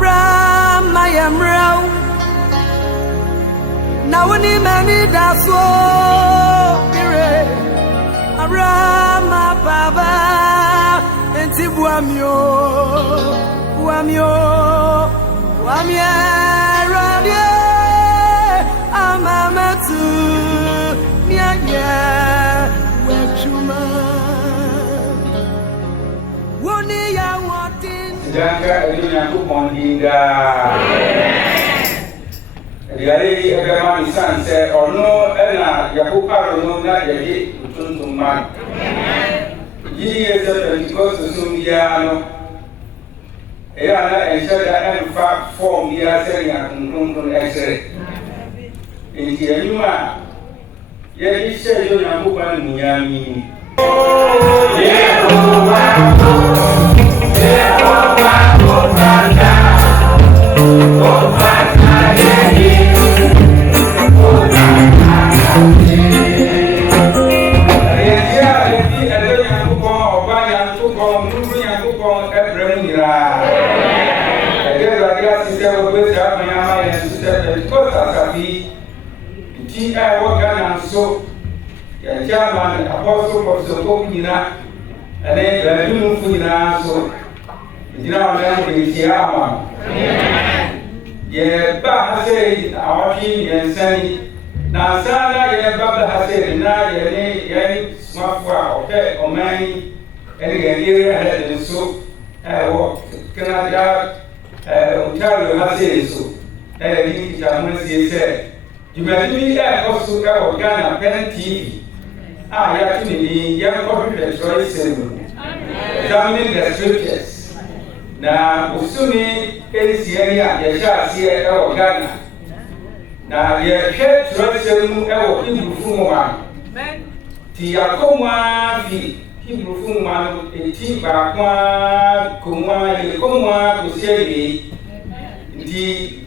Abraham, I am round. Now when he many that's all. Abraham, Baba, and Tibuamio, Wamio, Wamia, Radia, Amamatu, Nya, Wechuma. Woni ya watin. Jangan dunia tu mondida. Jadi agama Islam se ono ena yakupa ono na jadi tuntuman. Jadi esa Pentecost sumia no. Ana ensada enfa form dia sering tuntuntun exere. Inti anyuma. Jadi saya yo namukan munyami. Chairman Apostle Professor Kokina and then the Funa so you know the Chiama. Yeah, Baba say our king and Sani. Now Sana, yeah, Baba has said, now you're smart for okay, or many, and here ahead and so Canada, Ontario has said so. And I think said, you may be also Ghana Pen TV. You have copied the choice examining the scriptures. Now, Usumi is here, Yasha, here, our Ghana. Now, the head choice our Hebrew Fuma. Tiakoma, Hebrew Fuma, a Tiba, Kuma, Kusevi, the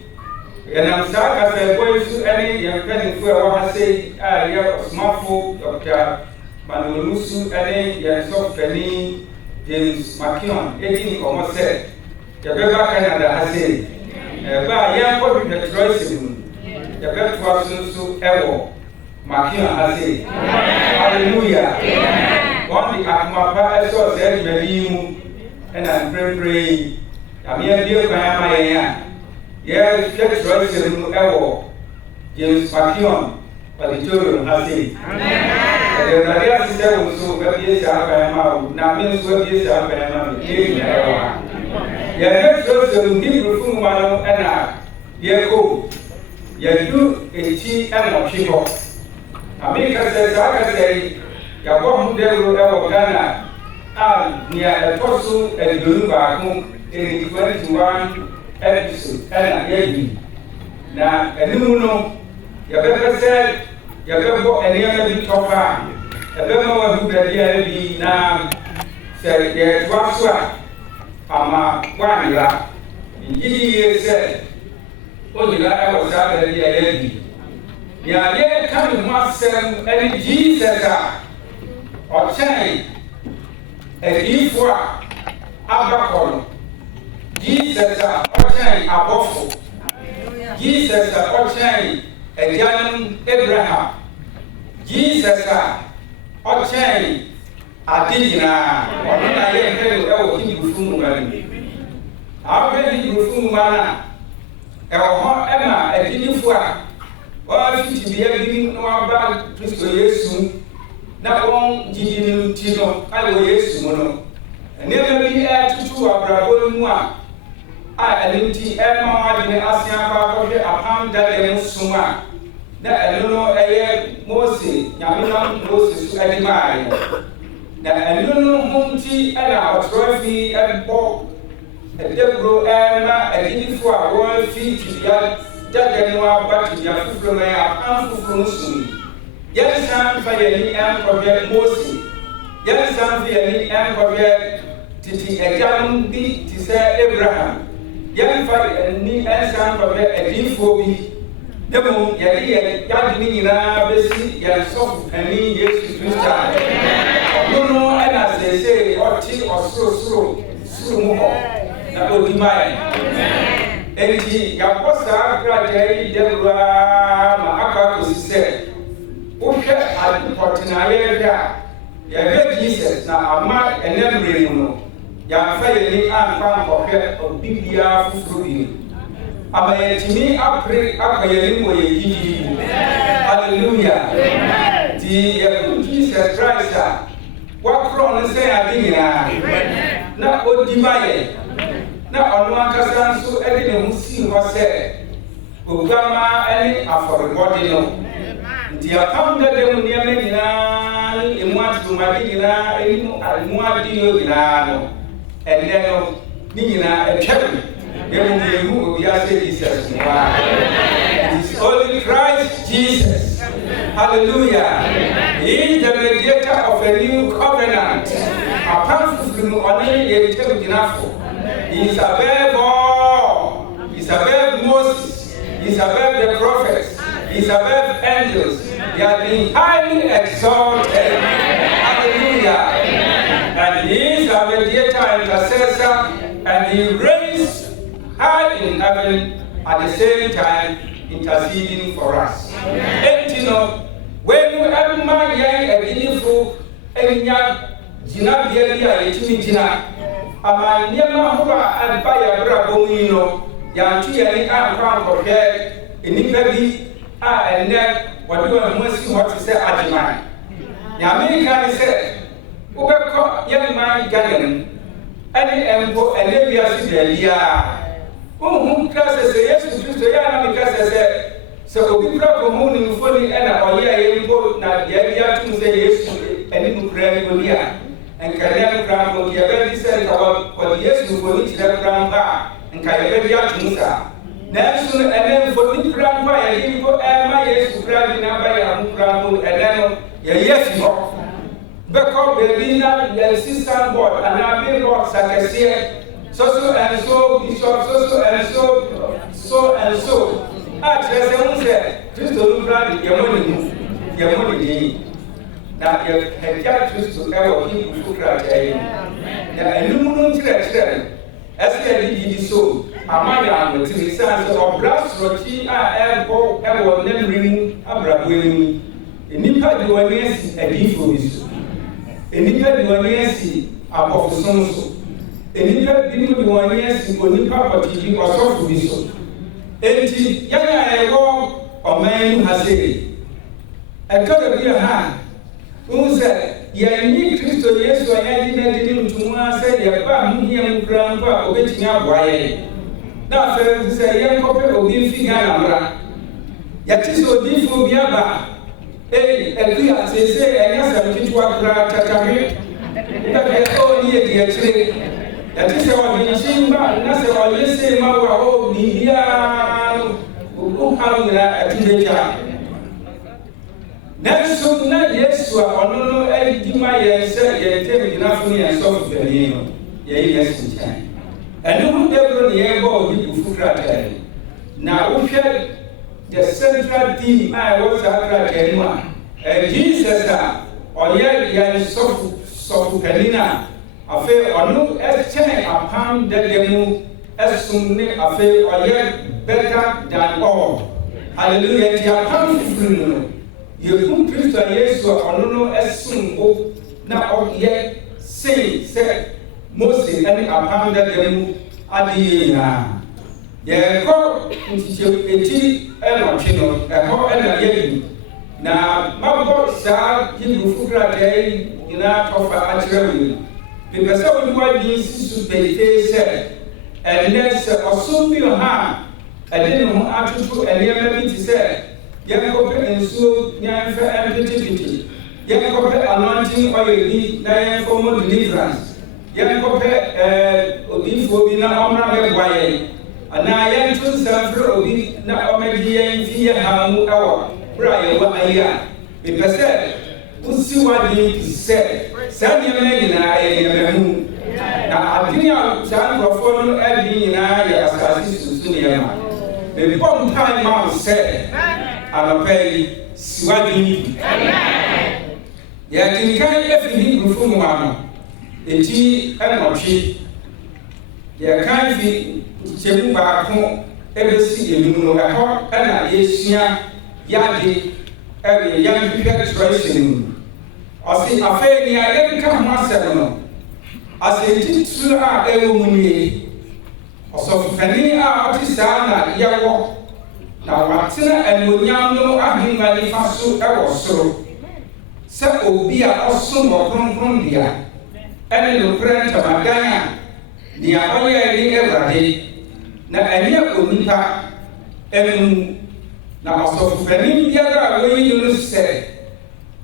and I'm sorry, I going to any young penny for I say, you're smartphone, Dr. Manulusu, any young soft penny, James McKeon, 18 almost said, the Beba Canada has said, by young public the choice, the best person to ever, McKeon has said, hallelujah. One the Akmapa, I saw said, Medium, and I'm praying, I'm here, dear, my yeah, church rights in Ewo, James McKeon, Auditorium has said. And the Radia sister was so very Alabama, now means what is Alabama, yeah, let's go to Hebrew Fumano and Yako, Yadu, a tea and a people. America says, I say, Yabon Devil Ewo Ghana, near a Tosu and Duluba in 21. Episode and again. Now, a new no, you better said, you better any other big offer. A better who be now said, yes, what's what? Ama, one year. He said, oh, you got I was out there, lady. Yeah, yeah, coming must send any Jesus or chain a gift for Abraham. Jesus ordained Apostle. Jesus ordained a young Abraham. Jesus ordained Adina. Or not I am telling you, Hebrew Fumana. How many Hebrew Fumana? Emma, a Dinufua. Or if you be having no about Christo Yesu. Not one Gino Tino, I will Yesu Mono. And never be added to Abraham. I didn't see Emma in the Asian part a pound that they suma. That I don't know a Moses, Yamina Moses, and mine. That I don't know Monty and our trophy and Bob, a Debro Emma, a little for a royal feet to the other back to the Afuflome, a pound for Muslim. Yes, I'm for any and forget Moses. Yes, I'm for any and forget Titi, a young bee to say Abraham. Young fight and me and some of a deep for me. The moon, Yadi, Bessie, Yan soft and me, yes, to do that. No, and as they say, or tea or so, that will be mine. enti yakosa kraje debra ma aka sise wohwe adipotna yeda ya Jesus na ama enemre no ya fa yeni anfa nkɔhwɛ obibia fufuru bi ama yɛtumi apre akɔyɛni mo yɛyidi hallelujah di yɛku Jesus Christ a wakoro no sɛ ade nyinaa na odi ma yɛ na ɔno ankasa nso ɛde ne ho sii hɔ sɛ oguama ɛne afɔrebɔde no nti apam dada mu nneɛma nyinaa emu atomade nyinaa emu adiyo nyinaa no ɛnɛ no ne nyinaa ɛtwam yɛmu yɛmu obi asɛ Jesus nwa it is only Christ Jesus hallelujah he is the mediator of a new covenant apam fufuru no ɔne yɛ ntam gyinafo he is above all he is above Moses he is above the prophets he is above angels he has been highly exalted hallelujah and he is a mediator intercessor and he reigns high in heaven at the same time interceding for us. Etino when everyone young and beautiful and young Gina Bia etimi Gina ama niema ho a ba ya bra bomu no ya ntu ya ni akwa nkɔhwɛ enipa bi a enne wɔde wɔn ho asi hɔ te sɛ agyeman ya America ni sɛ wobɛkɔ yɛman Ghana ɛne ɛmpo ɛne wiase baabiaa wohu kasa sɛ Yesu Kristo yɛ anam kasa sɛ obi kura kɔmu ne mfoni ɛna ɔyɛ yɛ mpo na yɛde atom sɛ Yesu ɛne mu kura ne boni a nkɛlɛ kura mpo yɛbɛdi sɛ nka wɔde Yesu mfoni kyerɛ kura mpo a nka yɛbɛdi atom saa nanso no ɛnɛ mfoni kura mpo a yɛde mpo ɛma Yesu kura bi na aba yɛ aho kura mpo ɛnɛ no yɛyɛ fi hɔ bɛkɔ baabi na yɛsi signboard anaa billboard sakɛseɛ so and so bishop so and so a kyerɛ sɛ ho sɛ Kristo no kura de yɛmɔ ne mu yɛmɔ ne din na yɛhagya Kristo ɛwɔ Hebrew krataa yi na ɛnum no nkyerɛkyerɛ no ɛsɛ yɛde didi so ama yɛ anotiri sane sɛ ɔbra sorɔkyi a ɛbɔ ɛwɔ ne mmere mu abrabɔ mu nnipa de wɔn ani asi adiifo bi so nnipa de wɔn ani asi abɔfosom so nnipa bi no de wɔn ani asi onipa pɔtiki ɔsɔfo bi so enti yɛn a ɛwɔ ɔman mu ha sɛ ɛtɔdɔ bi ha wohu sɛ yɛnyi Kristo Yesu a yɛde no adi ne ntomu a sɛ yɛba ho hia mu kura mpo a obɛtumi aboa yɛn na afei sɛ yɛnkɔpɛ obi mfi Ghana mmra yɛte sɛ odiifo bi aba ɛdu a seesei ɛnyɛ sɛm ketewa koraa tatahwe wobɛpɛ ɔni yɛdi akyire yɛte sɛ ɔde nkyi mba na sɛ ɔyɛ sei ma wo a biribiaa wohaw nyinaa atudagya nanso na Yesu a ɔno no adi ma yɛn sɛ yɛn ntam gyinafo ne yɛn sɔfo panin no yɛyi Yesu nkyɛn ɛno ho dɛboro ne yɛbɔ ɔde bufu krataa na wohwɛ the central theme I was at mu a Jesus a ɔyɛ yɛn sɔfo panin a afei ɔno ɛkyɛn apam dada mu ɛsom ne afei ɔyɛ better than all hallelujah nti apam fufuru no yɛkum Kristo a Yesu a ɔno no ɛsom bo na ɔyɛ sei sɛ Mose ɛne apam dada mu ade yɛ nyinaa yɛkɔ nkyekyɛ eti ɛnɔtwe no ɛhɔ ɛna yɛdu na mabɔ saa Hebrew krataa yi nyinaa tɔfa akyerɛ wo mepɛ sɛ wode w'adwene si so pɛtee sɛ ɛnnɛ sɛ ɔsom bi wɔ ha a ɛde ne ho atoto nneɛma bi te sɛ yɛnkɔpɛ nsuo na yɛmfa ɛmpetepete yɛnkɔpɛ anointing oil bi na yɛmfa mo deliverance yɛnkɔpɛ odiifoɔ bi na ɔmmra bɛboa yɛn anaa yɛnto nsɛm frɛ obi na ɔmɛgye yɛn fi yɛ ha mu ɛwɔ berɛ a yɛwɔ ayi a mepɛ sɛ wosi w'adwene pi sɛ saa nneɛma nyinaa yɛ nneɛma mu na adwene a saa nkurɔfoɔ no adi nyinaa yɛ asase susu nneɛma mebɔ mpae ma wo sɛ anɔpa yi si w'adwene pi yɛkenkan afiri Hebrewfo nwoma no eti ɛnɔtwe yɛkan fi chemu baako ebesi emu no ɛhɔ ɛna yɛsua yade ɛyɛ yɛnhwehwɛ tradition ɔsi afei nea yɛnka ho asɛm no asɛntitiri a ɛwɔ mu nie ɔsɔfopanin a ɔte saa na yɛwɔ na watena animonyam no ahengua nifa so ɛwɔ soro sɛ obi a ɔsom wɔ kronkronbea ɛne nokorɛ ntamadan a nea ɔyɛ ne Awurade na ɛnyɛ onipa ɛnum na ɔsɔfopanin biara a wɔyi no sɛ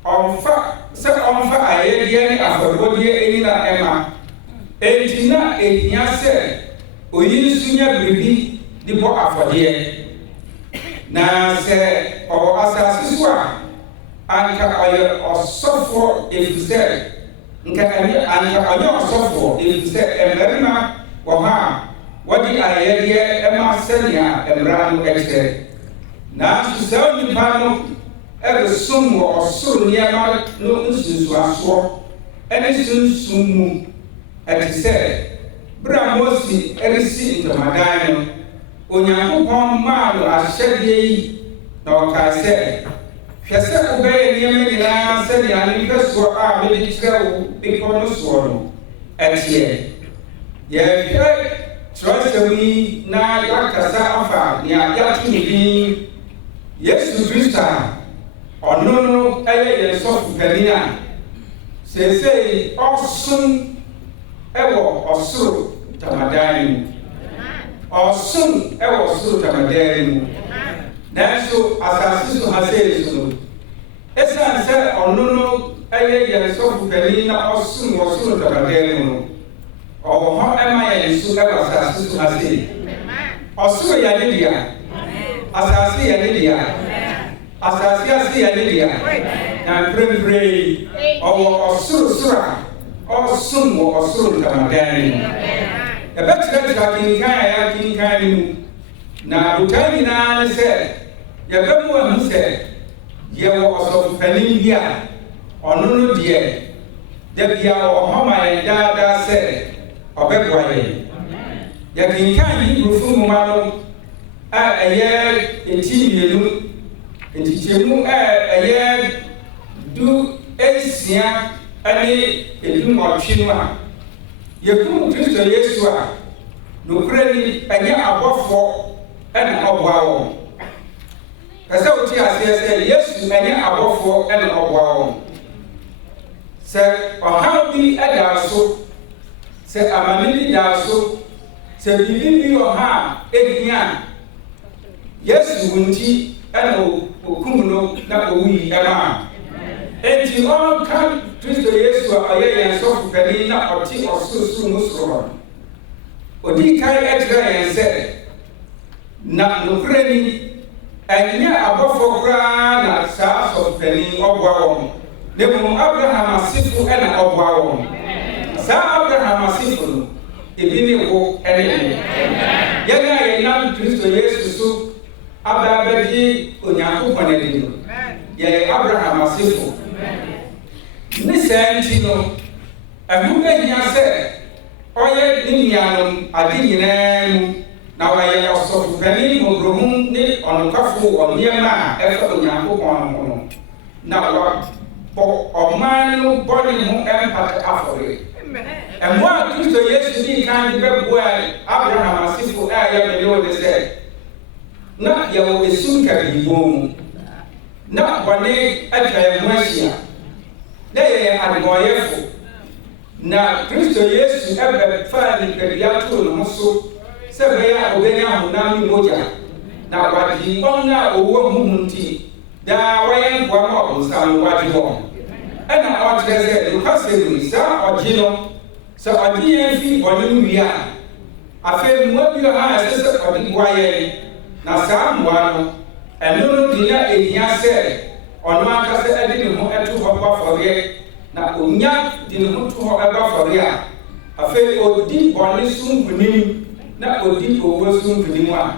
ɔmfa ayɛdeɛ ne afɔrebɔdeɛ ɛnyina ɛma enti na ehia sɛ oyi nso nya biribi de bɔ afɔdeɛ na sɛ ɔwɔ asase so a anka ɔyɛ ɔsɔfoɔ efisɛ anka ɔnyɛ ɔsɔfoɔ efisɛ mmarima wɔ hɔ a wɔde ayɛdeɛ ɛma sɛnea mmara no ɛkyerɛ nanso saa nipa no ɛresom wɔ ɔsoro nneɛma no nsunsuasoɔ ɛne sunsum mu ɛte sɛ bere a Mose ɛresi ntamadan no Onyankopɔn maa no ahyɛdeɛ yi na ɔkae sɛ hwɛ sɛ wobɛyɛ nneɛma nyinaa sɛnea ne nhwɛsoɔ a mede kyerɛ wo bepɔ no soɔ no ɛteɛ yɛhwɛ Kyerɛwsɛm yi na yɛakasa afa nea yɛato ne din Yesu Kristo a ɔno no ɛyɛ yɛn sɔfopanin a seesei ɔsom ɛwɔ ɔsoro ntamadan mu ɔsom ɛwɔ ɔsoro ntamadan mu nanso asase so ha sei so no ɛsiane sɛ ɔno no ɛyɛ yɛn sɔfopanin na ɔsom wɔ ɔsoro ntamadan mu no ɔwɔ hɔ ɛma yɛn so ɛwɔ asase so ha sei ɔsoro yɛ ne dea asase yɛ ne dea asase ase yɛ ne dea na mprempren ɔwɔ ɔsorosoro a ɔsom wɔ ɔsoro ntamadan mu yɛbɛkyerɛkyerɛ akenkan a yɛakenkan no mu na botae nyinaa ne sɛ yɛbɛmu ahu sɛ yɛwɔ ɔsɔfopanin bi a ɔno no deɛ da bia wɔ hɔ ma yɛn daadaa sɛ ɔbɛboa yɛn yɛkenkan Hebrewfo nwoma no a ɛyɛ mmienu ntikyɛmu a ɛyɛ 16 ɛne 18 no a yɛkum Kristo Yesu a nokorɛ ni ɛnyɛ abɔfoɔ ɛna ɔboa wɔn kɛsɛ wote aseɛ sɛ Yesu ɛnyɛ abɔfoɔ ɛna ɔboa wɔn sɛ ɔhaw bi ɛda so sɛ amane bi da so sɛ biribi bi wɔ ha a ɛhia Yesu wo nti ɛna okum no na owuyi ɛma enti ɔnka Kristo Yesu a ɔyɛ yɛn sɔfopanin na ɔte ɔsorosoro mu soro hɔ odi kan ɛkyerɛ yɛn sɛ na nokorɛ ni ɛnyɛ abɔfoɔ koraa na saa sɔfopanin ɔboa wɔn na mmom Abraham asefo ɛna ɔboa wɔn saa Abraham asefo no ebi ne wo ɛne ne yɛn a yɛnam Kristo Yesu so abɛbɛgye Onyankopɔn adi no yɛyɛ Abraham asefo ne saa nti no ɛho bɛhia sɛ ɔyɛ ne nuanom ade nyinaa mu na wɔyɛ ɔsɔfopanin mmɔborɔhu ne ɔnokwafo wɔ nneɛma a ɛfa Onyankopɔn ho no na wɔbɔ ɔman no bɔne ho mpata afɔre ɛmo a Kristo Yesu di kan de bɛboa Abraham asefo a yɛmene wo de sɛ na yɛwɔ esum kabibɔ mu na bɔne atwa yɛn ho ahyia na yɛyɛ adebɔyɛfo na Kristo Yesu ɛbɛfaa nipadua too ne ho so sɛ bɛyɛ a ɔbɛnya honam ne mogya na wagye wɔn a ɔwɔ huhu nti daa wɔyɛ nkoa ma ɔbonsam wagye wɔn ɛna ɔkyerɛ sɛ nokwasɛm yi saa ɔgye no sɛ ɔgye yɛn fi bɔne no wie a afei mmoa bi wɔ ha a ɛsɛ sɛ ɔde boa yɛn na saa mmoa no ɛno no de na ehia sɛ ɔno ankasa ɛde ne ho ɛto hɔ bɔ afɔreɛ na onya de ne ho to hɔ ɛbɔ afɔreɛ a afei odi bɔne so nkonim na odi owuo so nkonim a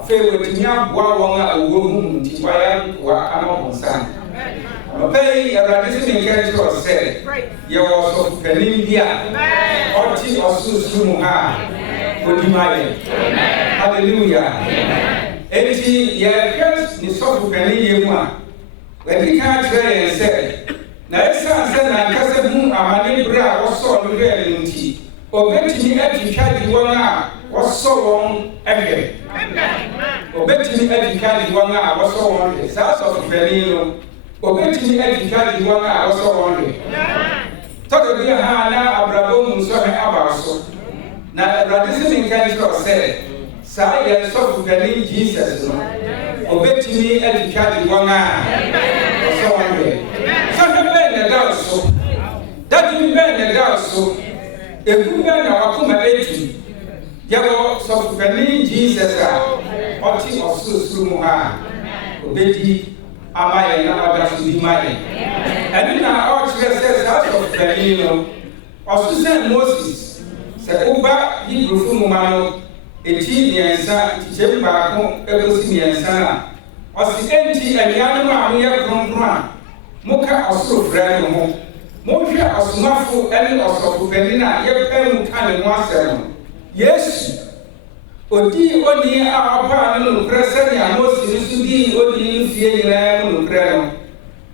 afei wɔtumi aboa wɔn a owuo mu nti wɔayɛ nkoa ama bonsam ɔpɛyi Awurade sɛ ne nka kyerɛ sɛ yɛwɔ ɔsɔfopanin bi a ɔte ɔsorosoro mu ha Odimaye. Hallelujah. Enti ye hwet ni sofu kani yema. Wedi ka tire yen se na esa se na nkase hu amane bra wo so no be nti obetimi atwitwa won a wo so won ehwe. Obetimi atwitwa won a wo so won sa sofu kani no obetimi atwitwa won a wo so won todo dia ha na abrabo mu so he abaso na radisi min kan so se sa ye sofu kani Jesus no obetimi atwitwa won a so won so he be na da so that be na da so ekunga na wakoma eti yawo sofu kani Jesus a oti osuru mu ha obedi amaye na wadasu di maye eni na o chire se sa sofu kani no osusen Moses se uba Hebrew fu mu ma no eti niensa tichemba ko egosi niensa na osi enti enianu ma mo ye kronkron muka osuru frɛ no ho mohwe asomafo ene osofu kani na ye pɛmu ka ne ho asɛm Yesu odi oni apa no krese ya Moses su di odi fie nyina mu krɛ no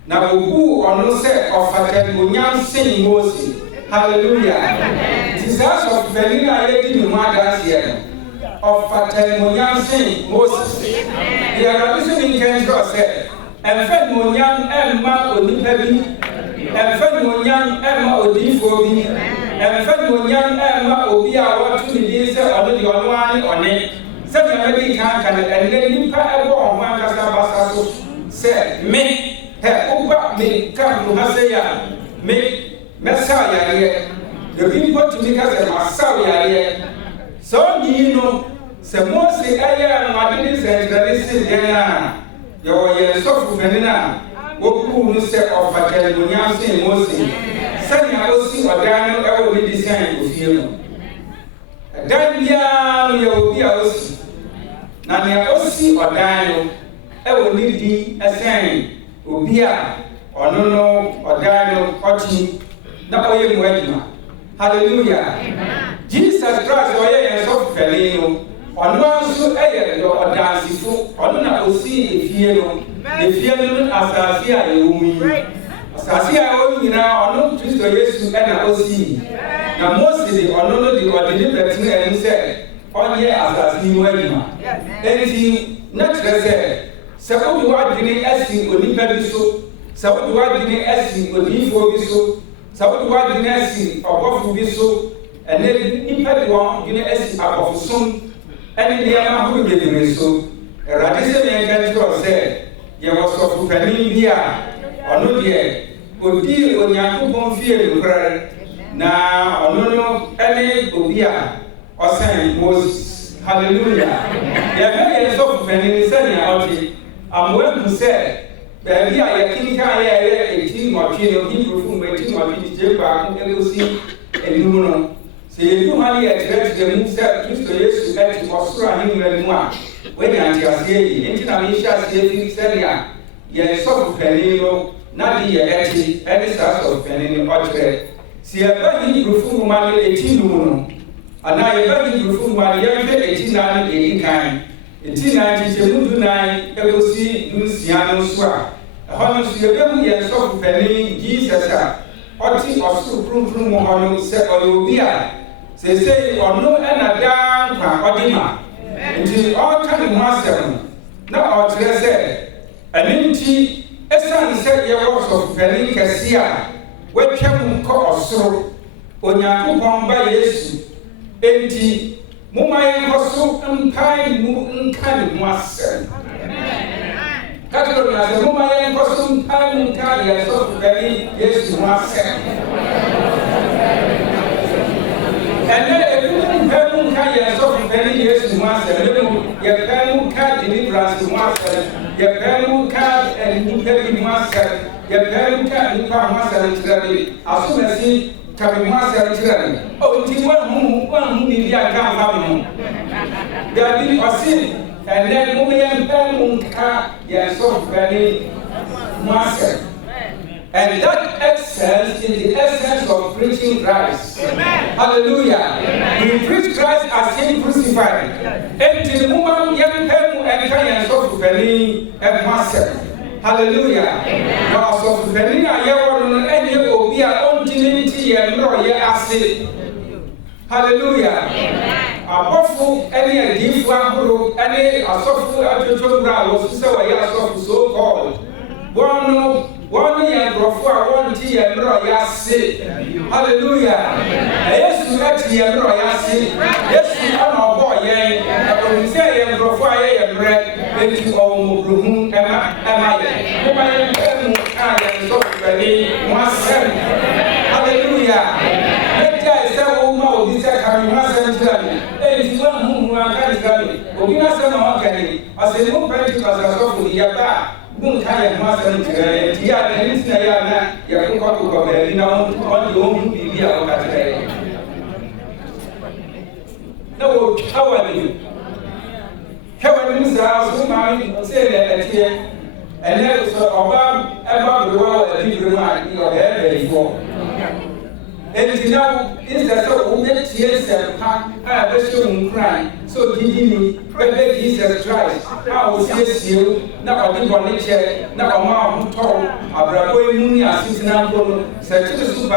na obu ono se ofata onyam sen Moses. Hallelujah. Jesus of Belina ye di mu adanse no ofata onyam sen Moses. Ya rabisi min kan jo se enfe onyam emma onipa bi enfe onyam emma odifo bi enfe onyam emma obi a watu ni di se ono di ono ani one se na bi kan kan enne nipa ebo on ma kasa basa so se me he oba me kan no haseya me mesa ya ye de bi poti mi kasa ma sa ya ye so ni no se Mose aya na adini se tradisi dia yo ye sofu menina woku no se ofakele munyam se Mose sanya osi odano ewo ni design ofie no dan bia no ye obi a osi na ne osi odano ewo ni di esen obi a ono no odano oti na oye mu adima. Hallelujah. Jesus Christ oye sofu kele no ono anso eye do odansifo ono na osi efie no efie no asase a ewumi asase a onyina ono Kristo Yesu na osi na Moses di ono no di odini betin enu se onye asase ni wadima enti na trese se obi wadini asi onipa bi so se obi wadini asi onifo bi so se obi wadini asi obofu bi so ene nipa bi won gine asi abofusom ene dia ma hu bedire so radise me kan to se ye wosofu kani bia ono de odi onyankopon fie lukra na ono no ene obi a osan Moses. Hallelujah. Ye sofu kani se ni oti amwe mu se ba bia ye kinka ye eti mo twi no Hebrew fu me eti mo twi je ba ko egosi enum no se you hali ya tireti mu se Kristo Yesu eti osura ni mu a we ni antiase yi enti na mi sha se fi seria ye sofu kani no na di ye eti eni sa sofu kani ni otre si e ba ni rufu ma ni eti nu no ana ye ba ni rufu ma ye fe eti na ni e kan eti na ti se mu du na egosi du sia no so a hono si ye ba mu ye sofu kani Jesus a oti osuru prunprun mo hono se obi a se ono na dan kwa odima nti o ka ni masem na o tere se aninti esan se ye wo so fani kasi a wetwam ko osoro onyankopon ba Yesu enti mumaye koso mpai mu nkani mu asem katolo na se mumaye koso mpai mu nkani ya so fani Yesu mu asem ene ebu ka ye so fani Yesu mu asem ye pemu ka deliverance mu asem ye pemu ka ni pebi mu asem ye pemu ka ni pa mu asem tirabe asumasi ka bi mu asem tirabe o nti wan ni bia ka fa mu ya bi osin ene mu ye pemu ka ye so fani mu asem. And that excels in the essence of preaching Christ. Amen. Hallelujah. Amen. We preach Christ as him crucified. And the woman young him and can so to penny and master. Hallelujah. Now so to penny I want any will be our own dignity and royal acid. Hallelujah. Apostle any gift one any softful attitude was so called. One year before 1 year, hallelujah. Yes, you got here, yes, you are our boy, and we say, before I am bread, if you own room, am I so very myself. Hallelujah. Let us say, oh, no, this is coming, and it's one whom I can't tell. We are some okay. I said, no, because I saw for the Yaba. Don't carry a master today. Tia and Yana, Yakuko, now on your own be here today. No, how are you? How are you, Mr. Sumai? Say that here. And then so about the world, a big remark in your head before. And now, is that so? Yes, I have a show crying. So, did you know, Jesus Christ? I was yes, you. Now, I didn't want to check. Now, a mom who told a bravo moon as now, said to the super,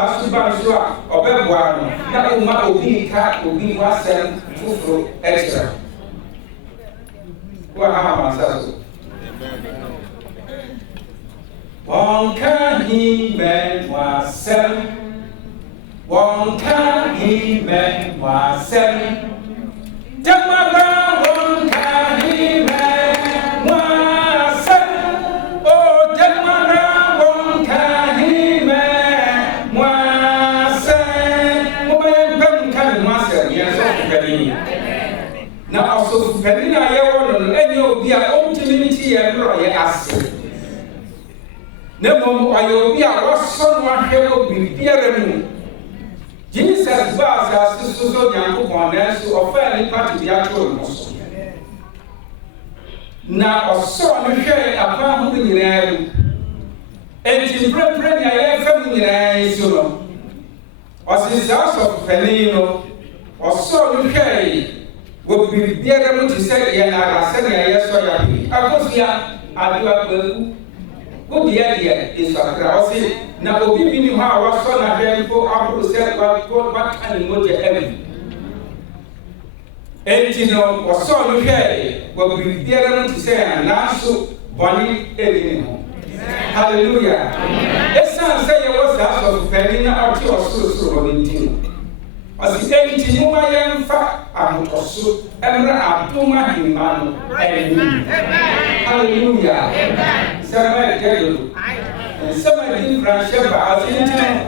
or Bebwan. Now, my old cat will be was sent to extra. Well, how myself? One can he man was 7. One can he man was 7. Jamaica, one can he man was 7. Oh, Jamaica, one can he man was 7. Oh, my can master, yes, now also Penina, and you'll be our own community and royal acid. Never more, I will be our son, here will be dear. Jesus was as so young one as to offer part of the actual muscle. Now, a son share upon whom you have, and in preparing a family eyes, you know, or his house of Penino, or so you carry, will be able to say, and I said, yes, so I was here, I do a good idea is a crossing. Now, we knew how our son had for our set what kind of motor heaven. And you know, or so you carry, will be able to say, and now so Bonnie anymore. Hallelujah. Let's not say it was that of Penina or two or so in two. As the empty woman, fat, and also, and Abduma Himano, and hallelujah. Somebody tell you, and somebody didn't branch up as in time.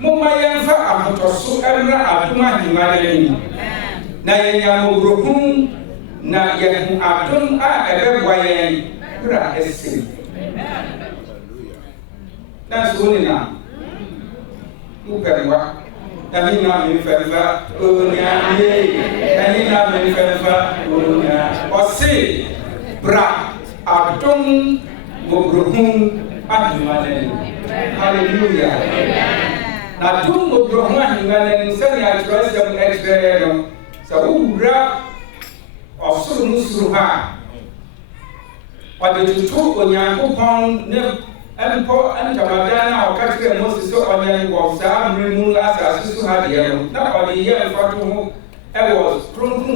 Mumma Fat, and also, and Abduma Himano. Nayam Ruhum, Nayam Abdum, ever Wayan, Gra. That's good enough. Who can work? And you know, oh, yeah, and you know, or say, Bra, Abdum, Mobrohum, Abdumanen. Hallelujah. Now, two Mobrohum, and suddenly I trust them extra. So, who grab or so Musruha? Or the two on your coupon, and poor and Tamadana or Catherine Moses so onion was down, remove as a sister had yellow. Not by the year in front of whom I was krum.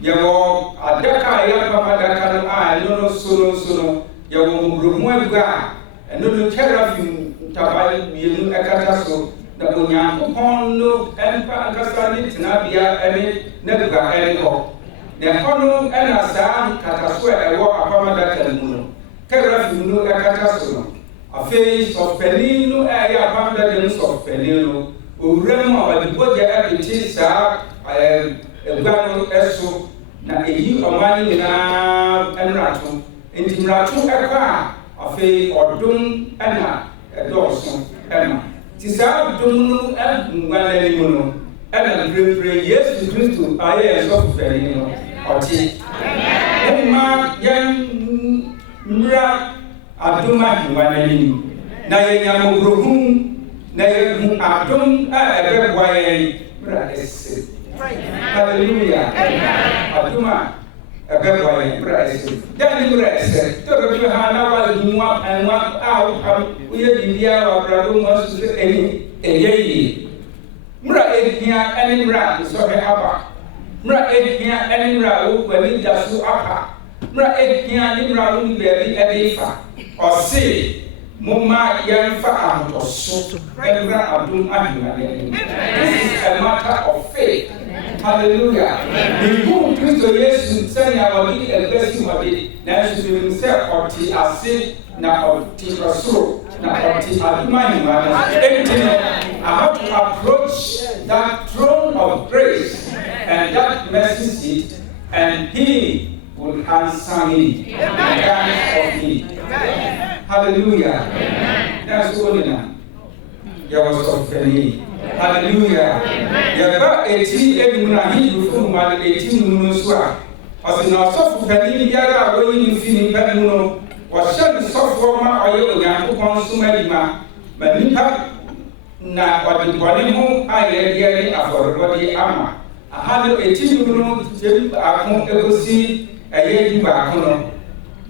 You were a deca, young I no sooner. You will remove God and no terror Tabai, you a catastrophe. The Bunyan upon no empire Castellit, Nabia, and never got any hope. The Honor and a sound catastrophe I walk upon that moon. Carafino, a catastrophe. A face of Pelino, a abundance of Pelino, who remember the body at the cheese, a guano esso, na a year of money and ratu, and in ratu a car, a fay or dum Emma, a dorsum, Emma. Tisab dum and Malimono, and pray yes to Christo, I am of Pelino, or tea. Emma, young. Mra Abduma Wanani. Na Yamogrum, na Abdum, a Wayne, Bra esse. Hallelujah. Aduma ebeboye bra esse. Dan bra esse. To be ha na wa nwa anwa uye bibia wa bra do mo su eni eyeyi. Mra ehia eni mra so he aba. Mra ehia eni mra wo bani da su apa. Mra ehia ni mra wo ni bebi edifa. Ose Mumma Yanfa Amotoso, Ebra Abdul Ahimane. This is a matter of faith. Hallelujah. The good Christo Yesu send our body and blessing of it. Now to himself or to Asi, now or to Rasul, now or to Adumani. I have to approach that throne of grace and that mercy seat, and He will answer me and dance of me. Hallelujah. That's all now. There was of Penny. Hallelujah. There were 18 Ebrahim from 18 Munuswa. As in our soft Penny, Yara, going in Fini Penuno, was shed soft former oil and consumer, but Nipa na or the body home I had for body armor. 118 Munu, I can't see a year back.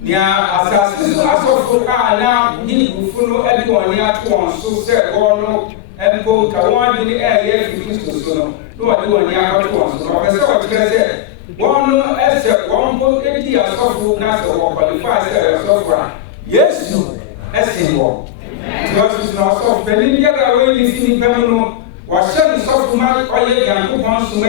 Nia asase so asofo na hibu funo edwon ya to on so se gono empo tawon ni eye Kristo so no won ya to on so no pese o kire se won ese won bo edi asofo na se wo qualify se asofo Yesu ese wo Jesus na asofo beni bia ga we ni fini pem no wa hye ni sofo ma oye Yankopon so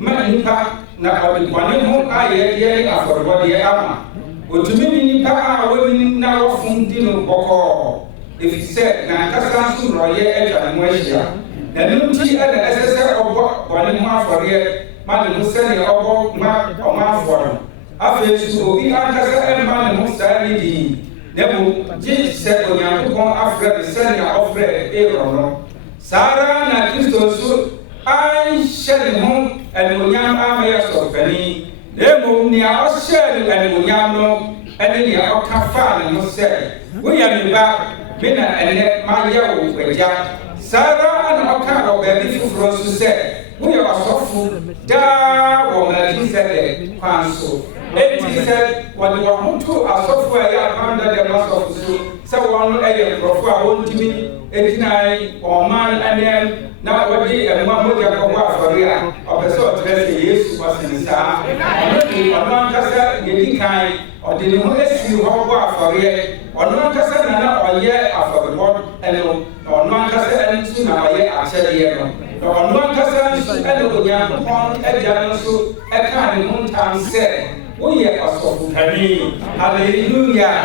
ma nipa na odibone ho aye ye aforobode ama Otumini nipa a woni na wofun di no boko efise na kasa nso roye etwa no ahia na nunti na esese obo bone ho afore ma ne se ne obo ma afore afesu obi akasa emma ne ho sari di nebu ji se Onyankopon afre se ne ofre no sara na Kristo so an shede ho enonyam amaya sofani Emo ni a oshe and Munyano and ni a okafa no se we ya me ba me na ene ma ya wo gbeja Sara and oka o be bi fufuro so se we ya asofu da wo na ti se de kwanso enti se wo de wo hoto asofu a ya panda de masofu so se wo no eye profo a won timi etinai o man anem na wodi enwa moja ko wa faria obeso trese Yesu wasinsa oni ono kasa yedi kai odi ne ho esi ho wa faria ono kasa na oye afabod eno ono kasa entu na oye achede no ono kasa eno Onyankopon eja no so eka ne muntan se woye asofu kani hallelujah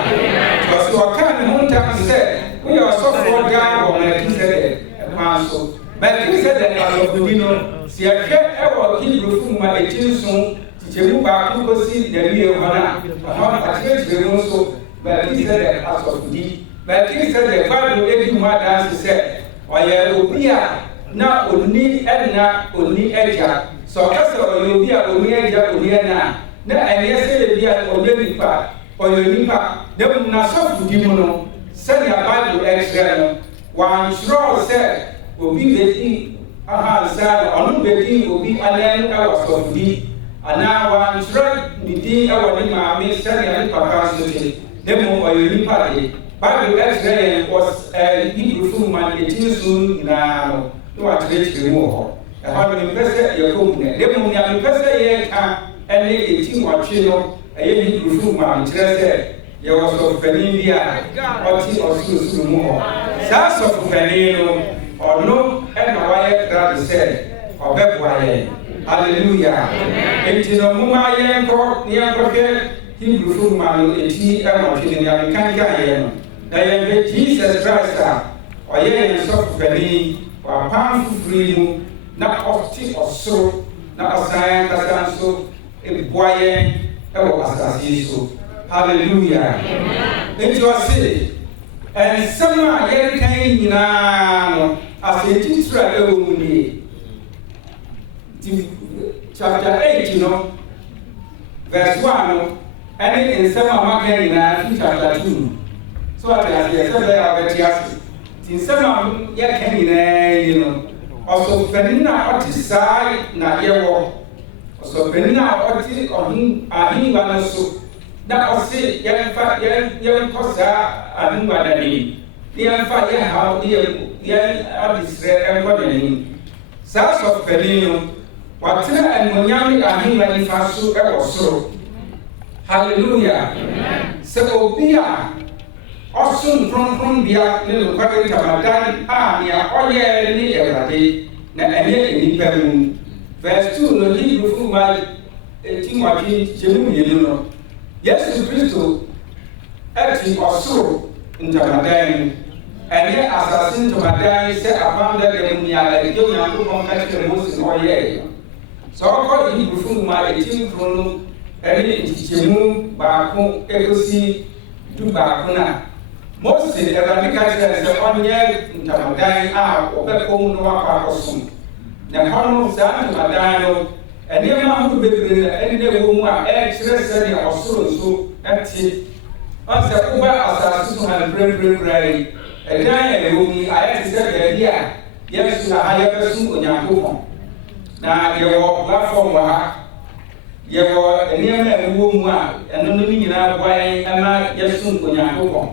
so aka ne muntan se woye asofu ga wo na kise ekwanso But he said that as of the dinner, see a cat ever keep the my 18 soon, teaching back to see the real one. I changed the room so, but he said that as of the but he said that Bible every one dance said, or Yelobia, now only Edna, only Edgar. So as you be a only Edgar, only Edna. Now, and yesterday be a only part, or your nipa, they will not suffer demono, send your Bible extra. One straw said, Obi bedi aha sa onu bedi obi anen ka wasofdi ana wan shred ni di awa ni ma me sari ani papa so te demo oyoni pade Bible explain was Hebrew from man 18 soon na no wa trade mu ho e ha ni pese ye ko ne demo ni am pese ye ka ene 18 wa twe no e ye Hebrew from man trese ye was of Penibia oti osu mu ho sa so Penino or no, and my wife tried to say, or Bepwaye. Hallelujah. And to the Muma Yanko, Yanko, Hebrew from Manu, a tea, and what in the American. They Jesus Christ, or Yan and Soft Penny, or Pound Free, not of tea or so, not a sign, as so, a boy, or as hallelujah. Into a city. And someone here came now as a teacher chapter 8, verse 1, and in some in chapter 2. So I said, I bet yes. In some yet came in, ɔsɔpanin a ɔte saa na yɛwɔ ɔsɔpanin a ɔte ahengua no so na ɔse yɛnkɔ saa ahengua no anim ne yɛmfa yɛhaw ne yɛn adesrɛ ɛnkɔ n'anim. Saa sɔpanin no watena animonyam ne ahengua nifa so ɛwɔ soro. Hallelujah. Sɛ obi a ɔsom kronkronbea ne nokware ntamadan a nea ɔyɛ ne Awurade na ɛnyɛ nnipa mu. Verse 2 no Hebrew ma Timothy kyɛmu mmienu no Yesu Kristo ɛte ɔsoro ntamadan mu ɛnyɛ asase ntamadan sɛ apam dada mu nea ɛgye Onyankopɔn ka kyerɛ Mose na ɔyɛɛ. Sɛ ɔkɔ Hebrew ma ɛtimfo no ɛne nkyekyɛmu baako ekosi du baako na Mose Awurade ka kyerɛ sɛ ɔnyɛ ntamadan a ɔbɛkɔ mu no wakɔ akɔsom. Na hɔ no saa ntamadan no nneɛma ahodoɔ bebree na ɛdeda wɔ mu a ɛkyerɛ sɛdeɛ ɔsoro nso ɛte. Ɔsɛ woba asase so ha mprɛmprɛmprɛ yi ɛdan a ɛwɔ mu ayɛ te sɛ baabi a yɛnso na ha yɛbɛsom Onyankopɔn. Na yɛwɔ platform wɔ ha yɛwɔ nneɛma a ɛwɔ mu a ɛno no nyinaa boa yɛn ɛma yɛsom Onyankopɔn.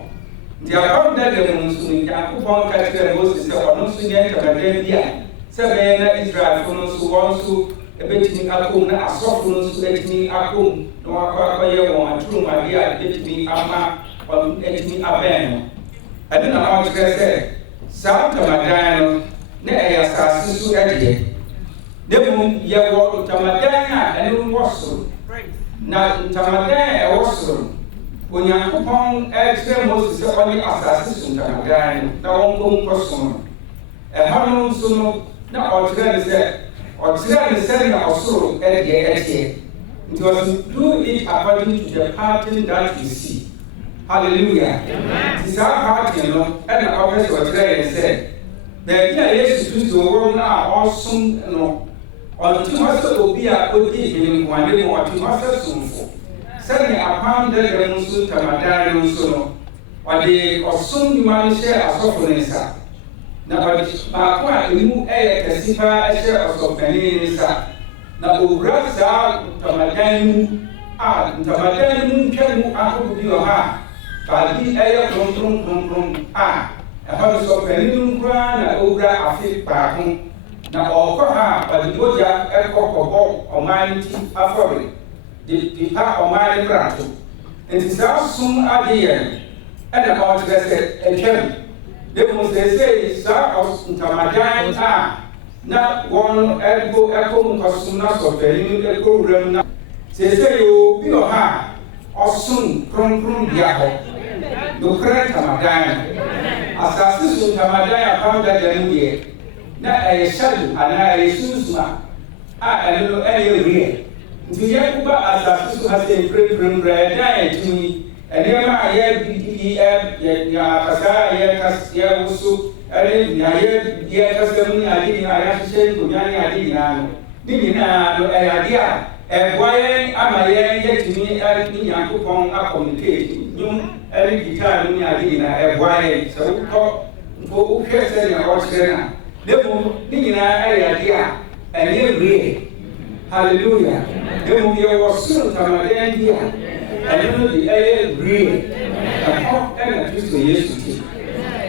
Nti apam dada mu nso Onyankopɔn ka kyerɛ Mose sɛ ɔno nso yɛ ntamadan bi a sɛ bɛyɛ na Israelfo no nso wɔn nso ɛbɛtumi akɔm na asɔfo no nso ɛtumi akɔm na wakɔyɛ wɔn aturumadeɛ a ɛbɛtumi ama wɔn ɛtumi abɛn no. Ɛno na ɔkyerɛ sɛ saa ntamadan no na ɛyɛ asase so ɛdeɛ. Na mmom yɛwɔ ntamadan a ɛno wɔ soro. Na ntamadan a ɛwɔ soro Onyankopɔn ɛkyerɛ Mose sɛ ɔne asase so ntamadan no na wɔnkɔ nkɔsom no. Ɛha no nso no na ɔkyerɛ ne sɛnea ɔsoro ɛdeɛ ɛteɛ. Nti ɔse do it according to the pattern that you see. Hallelujah. Nti saa pattern no ɛna ɔpɛ sɛ ɔkyerɛ yɛn sɛ baabi a Yesu Kristo wɔ no a ɔsom no ɔnte hɔ sɛ obi a ɔdi hwene mu ɔte hɔ sɛ somfo. Sɛnea apam dada mu nso ntamadan no nso no ɔde ɔsom nnwuma no hyɛ asɔfo ne nsa. Na ɔde baako a emu ɛyɛ kɛse paa ɛhyɛ ɔsɔpanin ne nsa. Na owura saa ntamadan mu a ntamadan mu ntwam ahodoɔ bi wɔ ha a baabi ɛyɛ kronkron a ɛhɔ no sɔpanin no koraa na owura afe baako. Na ɔkɔ ha a ɔde mogya ɛkɔkɔbɔ ɔman no ti afɔre de pipa ɔman no brato. Nti saa som ade yɛn ɛna ɔkyerɛ sɛ ɛtwam. Demo sɛ saa ntamadan a na wɔn ɛkɔ mu kɔsom na sɔpanin ɛkɔ wura mu na sɛ obi wɔ ha a ɔsom kronkronbea hɔ nokorɛ ntamadan asase so ntamadan apam dada mu deɛ na ɛyɛ shadow anaa ɛyɛ sunsum a ɛno no ɛyɛ real. Nti yɛkuba asase so ha sɛ mprɛmprɛmprɛ ɛdan a ɛtumi nneɛma a yɛkasa yɛwoso ɛne nea yɛkasa mu ne ade nyinaa yɛahyehyɛ nkonnwa ne ade nyinaa no ne nyinaa no ɛyɛ adeɛ a ɛboa yɛn ama yɛn yɛtumi ne Nyankopɔn akɔmunikate nnwom ɛne gitaa no ne ade nyinaa ɛboa yɛn sɛ wohwɛ sɛnea ɔkyerɛ no na mmom ne nyinaa ɛyɛ adeɛ a ɛnyɛ real. Hallelujah. Na mmom yɛwɔ soro ntamadan bi a ɛno no de ɛyɛ real. Ɛhɔ ɛna Kristo Yesu ti.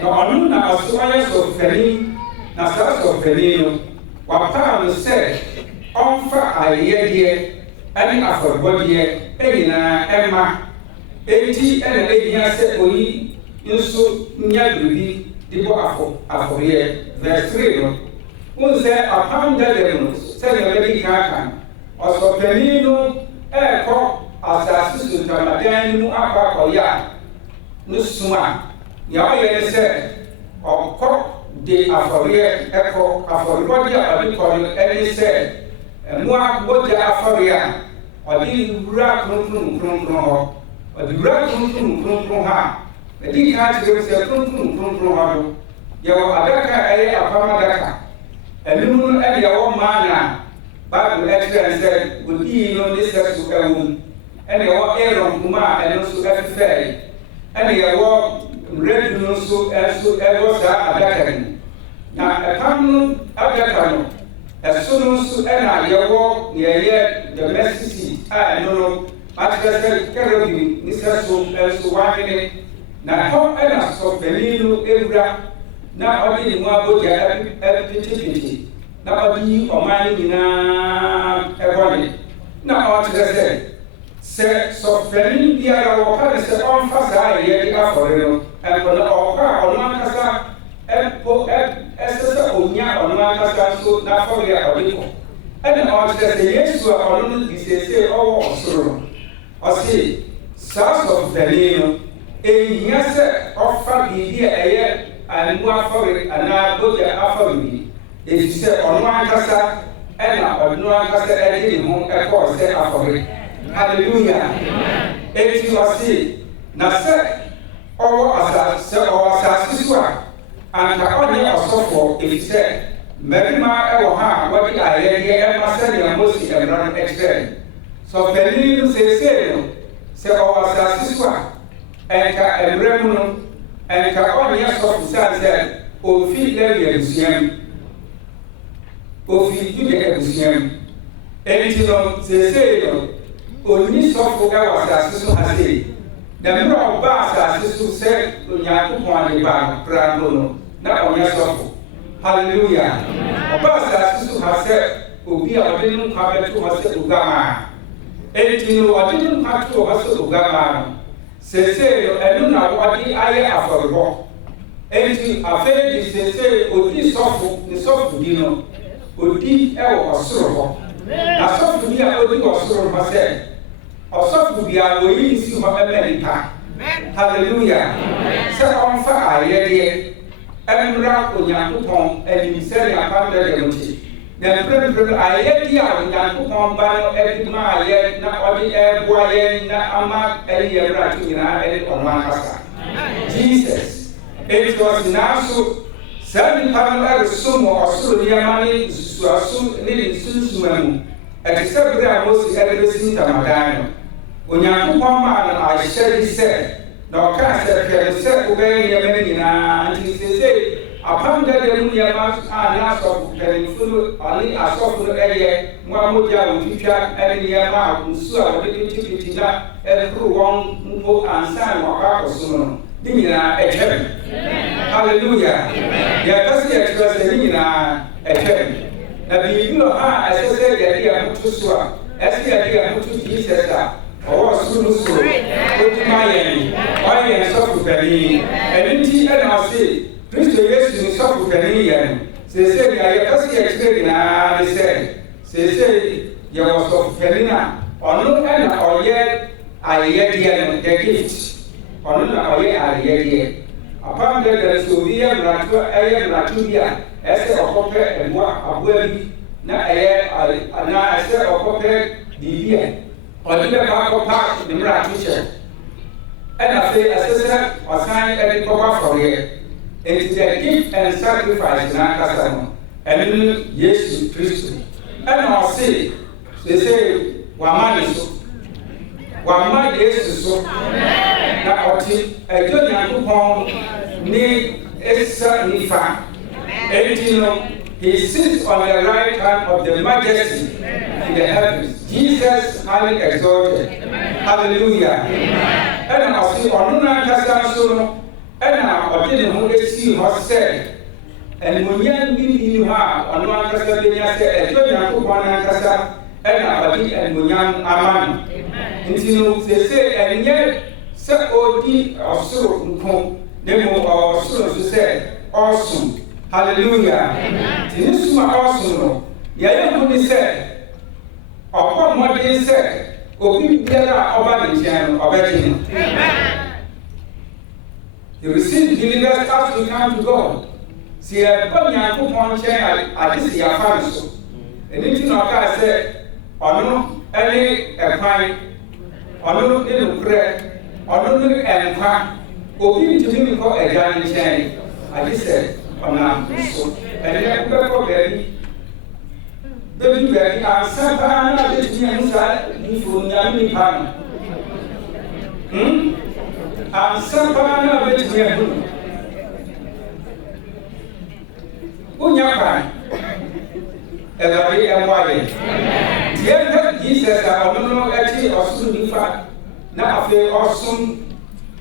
Na ɔno na ɔso ɔyɛ sɔpanin na saa sɔpanin no wapaa no sɛ ɔmfa ayɛyɛdeɛ ɛne afɔrebɔdeɛ nyinaa ɛma. Enti ɛna ɛhia sɛ oyi nso nya biribi de bɔ afɔreɛ. Verse 3 no wohu sɛ apam dada mu sɛdeɛ ɔbɛdi kan ɔsɔpanin no ɛrekɔ asase so ntamadan mu akɔyɛ a ne som a nea ɔyɛ ne sɛ ɔkɔ de afɔreɛ ɛkɔ afɔrebɔdeɛ a ɔde kɔ no ɛne sɛ mmoa mogya afɔreɛ a ɔde wura kronkron hɔ ɔde wura kronkron ha ɛdi kan kyerɛ sɛ kronkron hɔ no yɛwɔ adaka a ɛyɛ apam adaka ɛno mu no ɛde ɛwɔ maana Bible ɛkyerɛ sɛ odii no ne sɛ so ɛwɔ mu ɛna ɛwɔ Aaron kuma a ɛno nso ɛfefɛɛ ɛna yɛwɔ mmerɛdu no nso ɛwɔ saa adaka no na ɛpam agaka no ɛso no nso ɛna yɛwɔ yɛyɛ the mercy seat a ɛno no akyerɛ sɛ kerubim ne sɛ so nso wahene na hɔ ɛna sɔfani no ewura na ɔde ne mu abogya ɛpetepete na ɔde yi ɔman no nyinaa ɛbɔne na ɔkyerɛ sɛ sɔfani biara wɔka ne sɛ ɔmfa saa yɛde afɔre no ɛnkɔ na ɔkɔ a ɔno ankasa ɛsɛ sɛ onya ɔno ankasa nso n'afɔre a ɔde kɔ ɛna ɔkyerɛ sɛ yesu a ɔno no di seesei ɔwɔ ɔsoro no ɔse saa sɔfani no ehia sɛ ɔfa biribi a ɛyɛ animu afɔre anaa bogya afɔre bi efisɛ ɔno ankasa ɛna ɔno ankasa ɛde ne ho ɛkɔɔ sɛ afɔre hallelujah eti ɔse na sɛ ɔwɔ asase so a anka ɔne ɔsɔfoɔ efisɛ mmarima ɛwɔ ha a wɔde ayɛyɛ ɛma sɛnea Mose mmara no ɛkyerɛ sɔfani no seesei no sɛ ɔwɔ asase so a ɛnka mmerɛ mu no ɛnka ɔnyɛ sɔfo sane sɛ ofi Lewi abusua mu ofi Yuda abusua mu enti no seesei no onni sɔfo ɛwɔ asase so ha sei na mmerɛ ɔbaa asase so sɛ Onyankopɔn ade baa no koraa no na ɔnyɛ sɔfo hallelujah ɔbaa asase so ha sɛ obi a ɔde no nkwa bɛto hɔ sɛ Oguamaa enti no ɔde no nkwa to hɔ sɛ Oguamaa no seesei no ɛno na wɔde ayɛ afɔrebɔ enti afei de seesei odi sɔfo ne sɔfo di no odi ɛwɔ ɔsoro hɔ na sɔfo bi a odi wɔ ɔsoro hɔ sɛ ɔsɔfo bi a wɔyi nsi hɔ ɛmɛ nipa hallelujah sɛ ɔmfa ayɛdeɛ ɛmmra Onyankopɔn anim sɛdeɛ apam dɛ dɛm te na mprɛmprɛm ayɛdeɛ a Onyankopɔn ba no ɛde maa yɛn na ɔde ɛboa yɛn na ama ɛyɛ yɛwura to nyinaa ɛde ɔno ankasa Jesus enti ɔse nanso saa nipa no ɛresom wɔ ɔsoro nneɛma ne nsusuaso ne ne nsunsuma mu ɛte sɛ bere a Mose ɛde bɛsi ntamadan no Onyankopɔn maa no ahyɛde sɛ na ɔkaa sɛ hwɛ sɛ wobɛyɛ nneɛma no nyinaa nti seesei apam dada mu nneɛma a ne asɔfo mpanimfo no ɔne asɔfo no ɛyɛ mmoa mogya a wɔtwitwa ɛne nneɛma a nsu a wɔde pitipiti na ɛhoro wɔn mpo ansa na wɔkɔ akɔso no ne nyinaa ɛtwɛm hallelujah yɛpɛ sɛ yɛkyerɛ sɛ ne nyinaa ɛtwɛm na biribi wɔ ha a ɛsɛ sɛ yɛde yɛn ho to so a ɛsɛ yɛde yɛn ho to Jesus a ɔwɔ soro no so ɔduma yɛn ɔyɛ yɛn sɔfo panin ɛno nti ɛna ɔse Kristo Yesu ne sɔfo panin yɛn seesei nea yɛpɛ sɛ yɛkyerɛ nyinaa ne sɛ seesei yɛwɔ sɔfo panin a ɔno ɛna ɔyɛ ayɛyɛdeɛ no the gift ɔno na ɔyɛ ayɛyɛdeɛ apam dɛdɛ sɛ obi yɛ mmarato bi a ɛsɛ ɔkɔpɛ aboa bi na ɛyɛ anaa ɛsɛ ɔkɔpɛ biribi a ɔde bɛka akɔpa ne mmarato hyɛ ɛna afei ɛsɛ sɛ ɔsan ɛde kɔkɔ afɔreɛ enti the gift and sacrifice n'ankasa no ɛno no Yesu Kristo ɛna ɔse seesei wama ne so wama Yesu so na ɔte ɛgye Onyankopɔn ne ɛsa nifa enti no he sits on the right hand of the majesty in the heavens Jesus highly exalted hallelujah ɛna ɔse ɔno n'ankasa nso no ɛna ɔde ne ho esi hɔ sɛ animuonyam bi ni hɔ a ɔno ankasa benya sɛ ɛgye Onyankopɔn n'ankasa ɛna ɔde animuonyam ama no nti no seesei ɛnyɛ sɛ ɔdi ɔsoro nko na mmom ɔsoro nso sɛ ɔsom hallelujah nti ne som a ɔsom no yɛyɛ ho ne sɛ ɔkɔ mmɔden sɛ obi biara a ɔba ne nkyɛn no ɔbɛgye no you receive believers as we come to God sɛ yɛba Nyankopɔn nkyɛn ade sɛ yɛafa no so ɛno nti na ɔkaa sɛ ɔno ne ɛkwan ɔno ne nokorɛ ɔno ne ɛnkwa obi ntumi nkɔ Agya no nkyɛn ade sɛ ɔnam so ɛnɛ wobɛkɔ baabi ansa paa na bɛtumi ahu saa mfonyame nipa no ansa paa na bɛtumi ahu no unya pan everybody emwaye yenda Jesus abono ati osun nifa na afi osun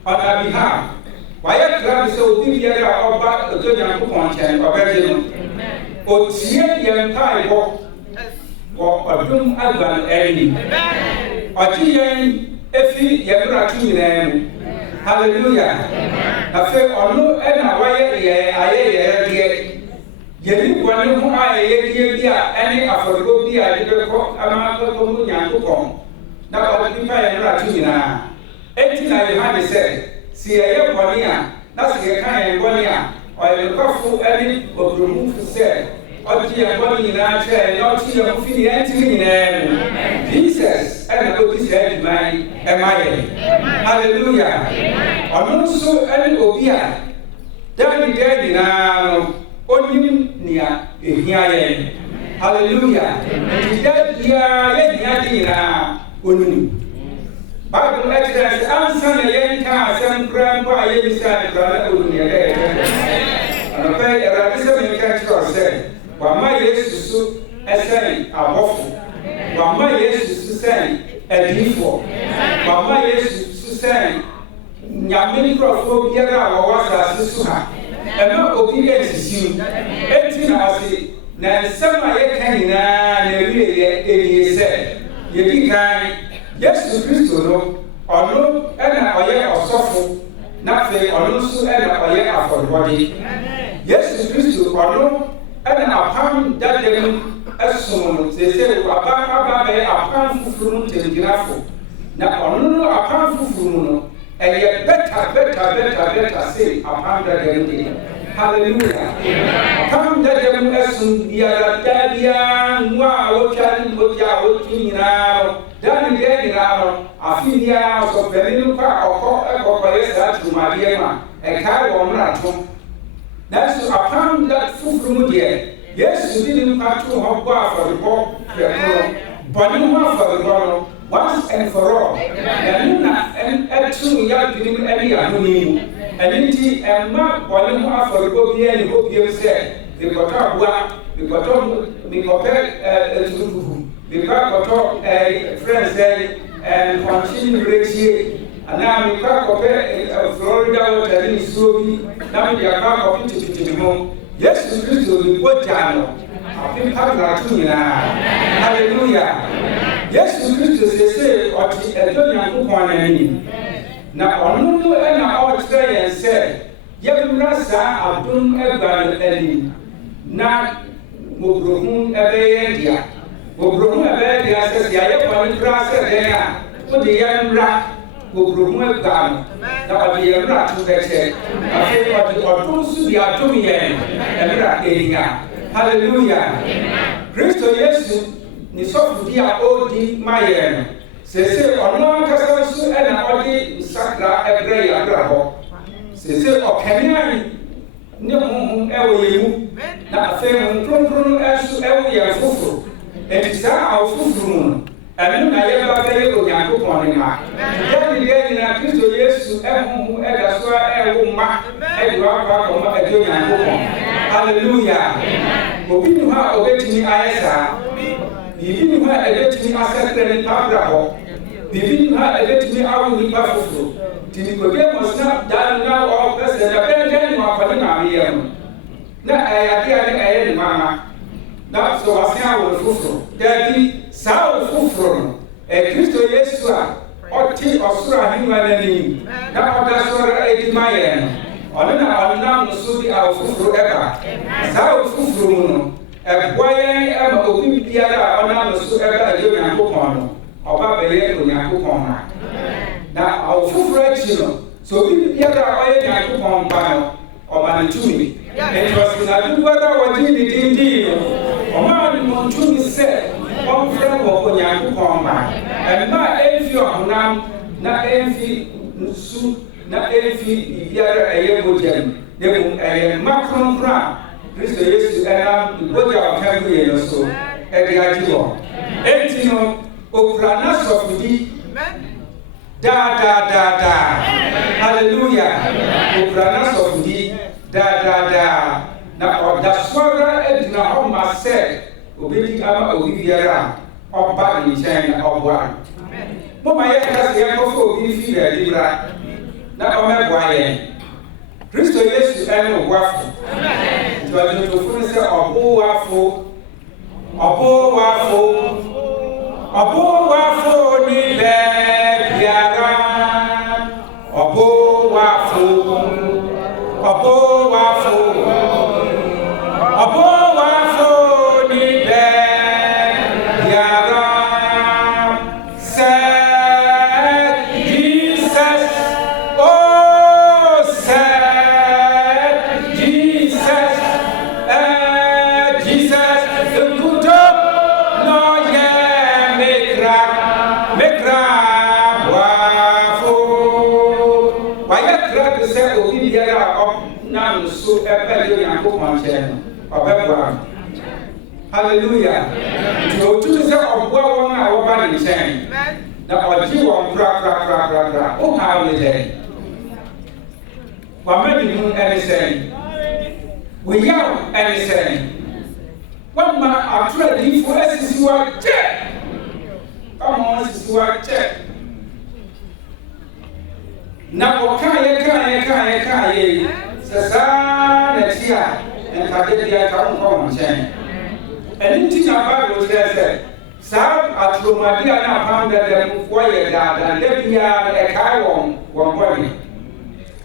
on our behalf why grab so obi biara oba ojo Nyankopon chen obeje no otie yen pai bo odum agban eni oji yen efi yebra tu nyinaa hallelujah afi onu na waye ye aye de yeni kwani ho aye de bia eni aforogo bia de ko ama ko mu Nyankopon na ba di pa yebra tu nyinaa enti na Yohane said si ye kwani a na si ye kan ye kwani a oye kofu eni obrumu fu said oji ye kwani nyinaa che no ti ye fu ni enti nyinaa Jesus and go this head man hallelujah onu so eni obia dan de na onim nia ehia ye hallelujah dida dia ye nia dina onim Bible lectures answer na ye ka asem kran kwa ye bisa kran onim ye ana pe era bisa me ka tro se wa ma Yesu so esen abofu wa ma Yesu so sen edifo wa ma Yesu so sen nyame nkrofo biara wa wasa so ha ema obedience siu enti na ase na nsema ye kanina na wiye ye elise ye dikan Yesu Kristo no ono ena oye osofo na fe ono so ena oye afọdwọde Yesu Kristo ono ena apam dadem esono sese aba be apam fufuru ntenginafo na ono no apam fufuru no eye better say apam dadem de hallelujah apam dadem esun biara dabia nwa wotwani moja wotinyina dan de nyina afinia so peminu pa okọ yesa tumade ma e kai wo mrato na so apam that fufuru mu de Yesu didn't have to have for the poor, but you have for the God once and for all. And two young people, any anonym, and indeed, and mark what you have for the God here, and hope you said, the Cotta, the Cotta, the Cotta, the Cotta, friends said, and continue to and now we crack up Florida, and in Sobi, now we are back up into home. Yesu Kristo ni bojano afi padra tunyina hallelujah Yesu Kristo sese oti edo Nyankopon ani na onu no na o kire yen se yebra sa adum egban ani na mobrohun ebeye dia mobrohun ebeye dia se ya ye kwani kra se de a o de yemra mobrohun egban na o de yemra tu beche afi o su bi atum yen emra eringa hallelujah Kristo Yesu ni sofu dia odi mayen sese ono kasa su na odi sakra ebre ya brabo sese okanian ne honhom ewo yemu na afi kronkron esu ewo ye foforo etisa awofoforo mu enu na ye ba be Onyankopon ne ma yani de na Kristo Yesu ehonhom edaso ewo ma edu akwa koma edu Onyankopon hallelujah obi nu ha obetimi ayesa bibi nu ha ebetimi asekre ni pabrabo bibi nu ha ebetimi awu ni pafoforo tini ko de mo snap dan na o pese da be den no akwani na ayem na ayade ade ni mama na so wasia wo foforo dadi sao foforo Kristo Yesu a oti osura hinwa nani na odasora edimaye ono na onam no so bi a foforo eba sao foforo no eboye ema obi biara onam no so eba de Onyankopon no oba be ye Onyankopon na awo foforo achi no so obi biara oye Onyankopon ba no oba na tumi entrosi na duwara wodi ni dindi oma ni mo tumi se on friend wo Onyankopon ba ema enfi ohunam na enfi nsu na enfi biara eye bojam dem eye makron kra Kristo Yesu era boja okangu ye no so e de ajiwo enti no okra na sofudi da hallelujah okra na sofudi da na ɔda soara agyina hɔ ma sɛ obɛdi ama obi biara a ɔba ne nkyɛn na ɔboa moma yɛka sɛ yɛnkɔfa obi fi baabi bra na ɔmɛboa yɛn Kristo Yesu ɛne ɔboafo nti ɔdwonotofo no sɛ ɔboafo ni baabiara ɔboafo ni baabiara sɛ Jesus Hallelujah. So to say of one hour in chain. Now or you on crack. Oh how is it? What many do anything? We young anything. One man are ready for us to work check. Come on, this is work check. Now can ye Sasa next year and Kadedia come chain. And in the Bible says, Sam at Romadia found that them quiet and they are a Kaiwan, one body.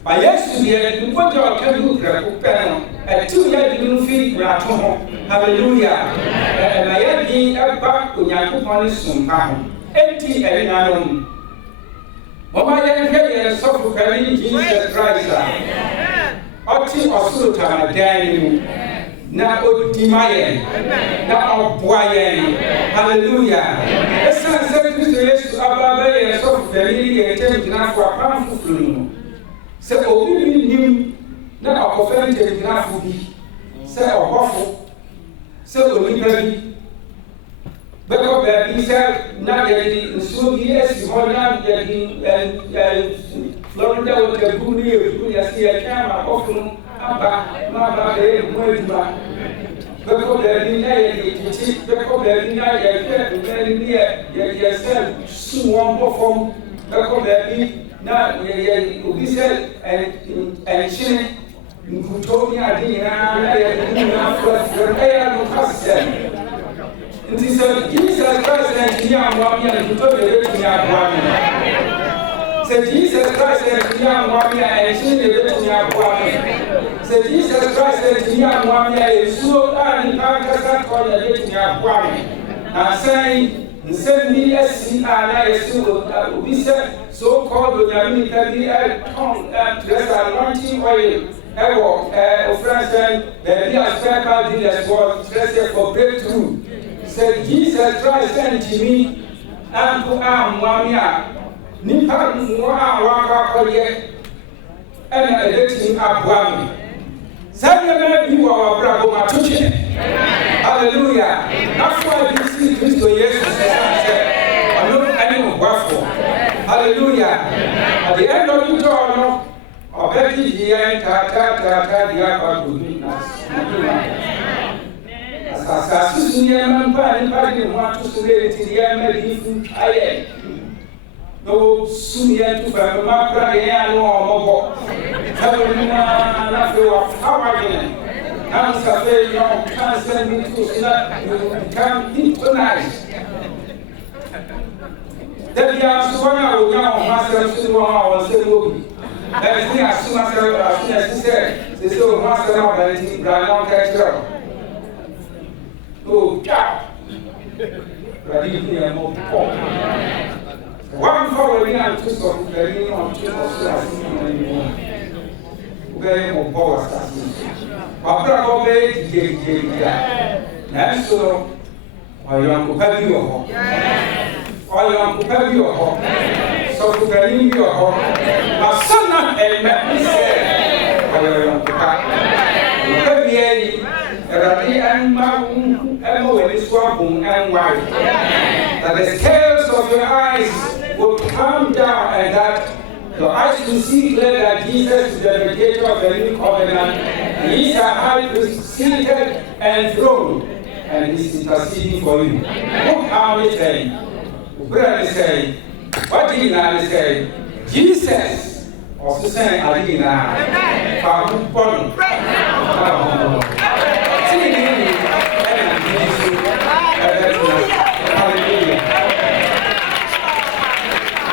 By yesterday, you put your canoe panel at 2 years you feed Raton. Hallelujah. And I had been a back when Yakupon soon come. 80 and 9. What my young head and suffer Jesus Christ. Oti Osuta, Daniel. Na odimaye na oboaye hallelujah esa se Kristo Yesu ababaye so feri ye temgina fo apam fufuru no se obi nim na akofere temgina fo bi se ohofo se onipa bi beko ba bi se na ye nsuo bi esi ho na ye Florida wo te bu ni e bu ya si ya kama ofunu aba ma ba e mo eduma beko ba ni na ye titi beko ba ni na ye fe ba ni ye sel su won bofom beko ba ni na ye obi sel en chine nkuto ni adi na ye na fo ya no kasel nti se Jesus Christ and ya mo ya nkuto be ya bwa ni Say Jesus Christ and young Wamia and she did Say Jesus Christ and young Wamia is so and Pakistan for the little Wami. And saying, send me a sea and I so we said so called the Yami can be a tongue and dress a launching oil. A friend said, the dear spare dealers was dressed for breakthrough. Say Jesus Christ and me and to Wamia. Nipa mwa waka koye ena election abwami sanya bi wa brabo matuche hallelujah afwa bi Kristo Yesu sase ono ani mwafo hallelujah at the end of the door no obedi here ta dia kwa dubi asasa susunya mpa ni pa ni mwatu sure ti dia medifu aye no sunya tu ba ma pra de ya no omobo sabuna na fe wa fawagene kan sa fe no kan sa mi tu na kan hypnotize Devia suwana o nya o ma se su wa o se lobi e ni asuma se o ma se na ba ti bra na ka tro o ka radi ni mo po one for we are to so very on to very more power Papa go be je na so oyo ko pa bi o so ko gani bi o asana elme se oyo ko pa bi yi radi an ma we ni so abun an wa that the scales of your eyes will come down and that Your eyes will see clearly that Jesus is the mediator of the new covenant. He is a high priest seated and enthroned, and he is interceding for you. Look how he saying. Brother say, what did he say? Jesus also saying, I did not.